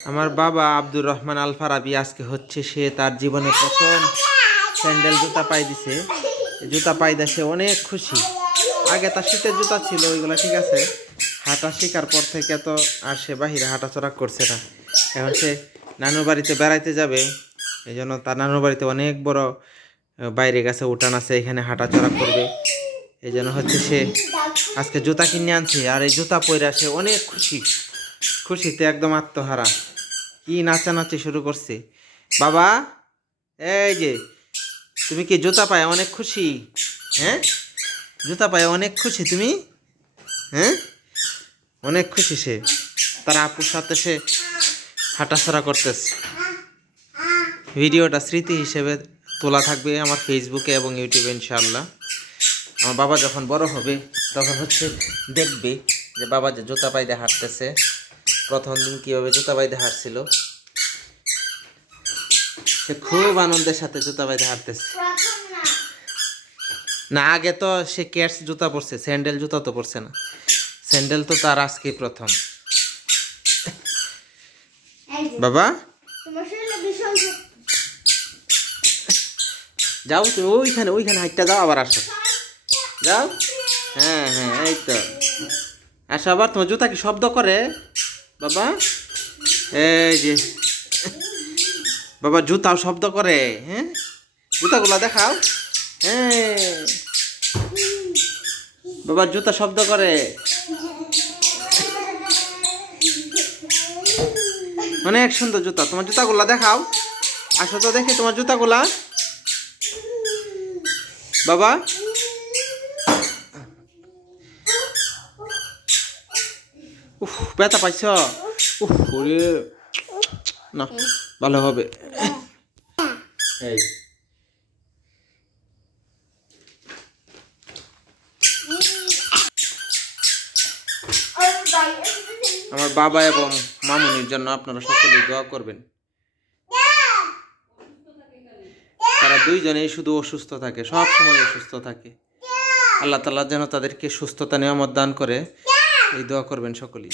আমার বাবা আব্দুর রহমান আল ফারাবি আজকে হচ্ছে সে তার জীবনে প্রথম স্যান্ডেল জুতা পাই দিছে। জুতা পাই সে অনেক খুশি। আগে তার শীতের জুতা ছিল, ওইগুলো ঠিক আছে। হাঁটা শেখার পর থেকে তো আর সে বাহিরে হাঁটাচড়া করছে না। এখন সে নানুর বাড়িতে বেড়াইতে যাবে। এই জন্য তার নানুর বাড়িতে অনেক বড় বাইরে গেছে উঠান আছে, এখানে হাঁটাচড়া করবে। এই জন্য হচ্ছে সে আজকে জুতা কিনে আনছে। আর এই জুতা পরে সে অনেক খুশি। খুশিতে একদম আত্মহারা। কি নাচানাচি শুরু করছে? বাবা, এই যে, তুমি কি জুতা পায় অনেক খুশি? হ্যাঁ? জুতা পায় অনেক খুশি তুমি? হ্যাঁ? অনেক খুশি সে। তার আপুর সাথে সে হাঁটাচড়া করতেছে। ভিডিওটা স্মৃতি হিসেবে তোলা থাকবে আমার ফেসবুকে এবং ইউটিউবে ইনশাআল্লাহ। আমার বাবা যখন বড় হবে, তখন হচ্ছে দেখবে যে বাবা যে জুতা পাইতে হাঁটতেছে প্রথম দিন কীভাবে জুতা পাইতে হাঁটছিল? সে খুব আনন্দের সাথে জুতা পাইতে হাঁটতেছে। না। আগে তো সে ক্যাটস জুতা পরছে স্যান্ডেল জুতা তো পরছে না। স্যান্ডেল তো তার আজকে প্রথম। বাবা? তোমার শরীরে ভীষণ শক্তি। যাও তুমি ওইখানে ওইখানে হাইটটা যাও আবার আসো। যাও। হ্যাঁ হ্যাঁ এই তো। আসো আবার তোমার জুতা কি শব্দ করে? বাবা? এই যে। বাবা জুতাও শব্দ করে হ্যাঁ? জুতাগুলো দেখাও। হ্যাঁ। বাবা, জুতা শব্দ করে। অনেক সুন্দর জুতা। তোমার জুতাগুলা দেখাও। আসো তো দেখি তোমার জুতাগুলা। বাবা উফ, ব্যথা পাইছ? উফ, ওরে। না, ভালো হবে। আমার বাবা এবং মামুনির জন্য আপনারা সকলেই দোয়া করবেন। তারা দুইজনেই শুধু অসুস্থ থাকে, সব সময় অসুস্থ থাকে। আল্লাহ তাআলা যেন তাদেরকে সুস্থতা, নিয়ামত দান করে। এই দোয়া করবেন সকলেই।